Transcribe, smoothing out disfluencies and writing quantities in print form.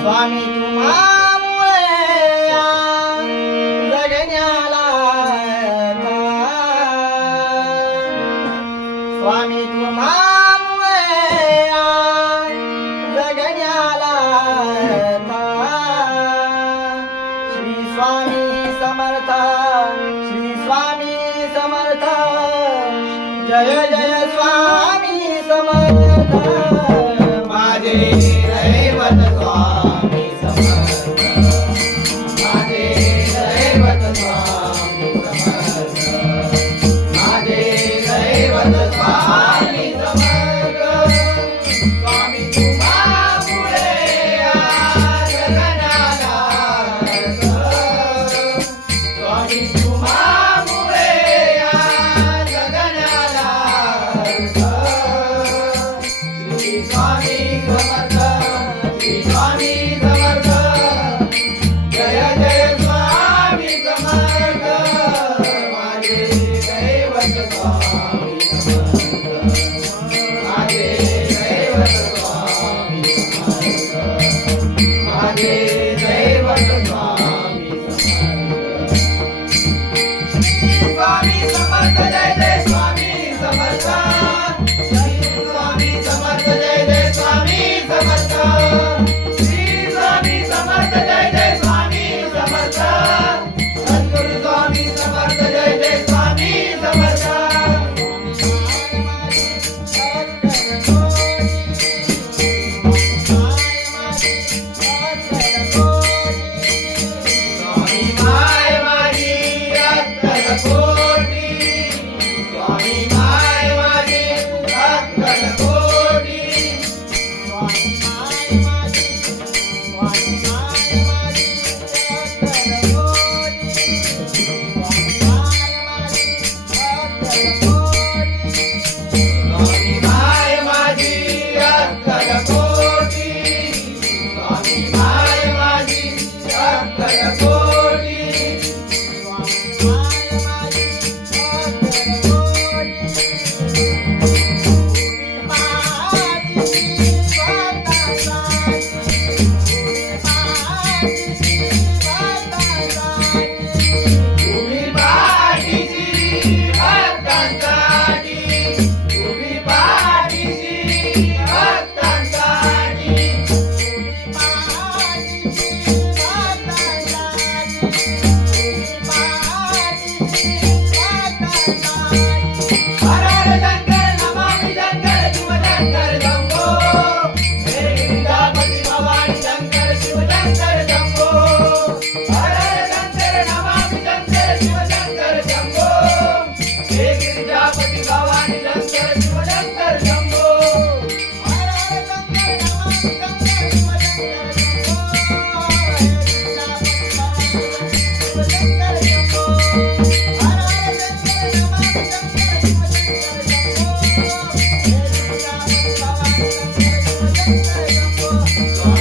स्वामी तुम्हामुळे जगण्याला स्वामी तुम्हामुळे जगण्याला श्री स्वामी समर्थ श्री स्वामी समर्थ जय जय स्वामी समर्थ माझे दैवत स्वामी समर्थ माझे दैवत स्वामी समर्थ माझे दैवत स्वामी समर्थ स्वामी तुम्हामुळे जगण्याला स्वामी तुम्हामुळे जगण्याला श्री स्वामी समर्थ श्री स्वामी समर्थ जय जय स्वामी समर्थ माझे दैवत स्वामी समर्थ माझे दैवत स्वामी समर्थ माझे दैवत स्वामी समर्थ स्वामी समर्थ जय जय स्वामी समर्थ श्री स्वामी समर्थ जय जय स्वामी समर्थ श्री स्वामी समर्थ जय जय स्वामी समर्थ सद्गुरु स्वामी समर्थ जय जय स्वामी समर्थ स्वामी माय माझी अक्कलकोटी स्वामी माय माझी अक्कलकोटी स्वामी माय माझी स्वामी माय माझी अक्कलकोटी स्वामी माय माझी अक्कलकोटी तुम्ही पाठीशी भक्तांसाठी तुम्ही पाठीशी भक्तांसाठी हर हर शंकर नमामि शंकर शिव शंकर शंभो हे गिरिजापति भवानी शंकर शिव शंकर शंभो हर हर शंकर नमामि शंकर शिव शंकर शंभो हे गिरिजापति भवानी शंकर शिव शंकर शंभो हर हर शंकर नमामि शंकर शिव शंकर शंभो हे गिरिजापति भवानी शंकर शिव शंकर शंभो स्वामी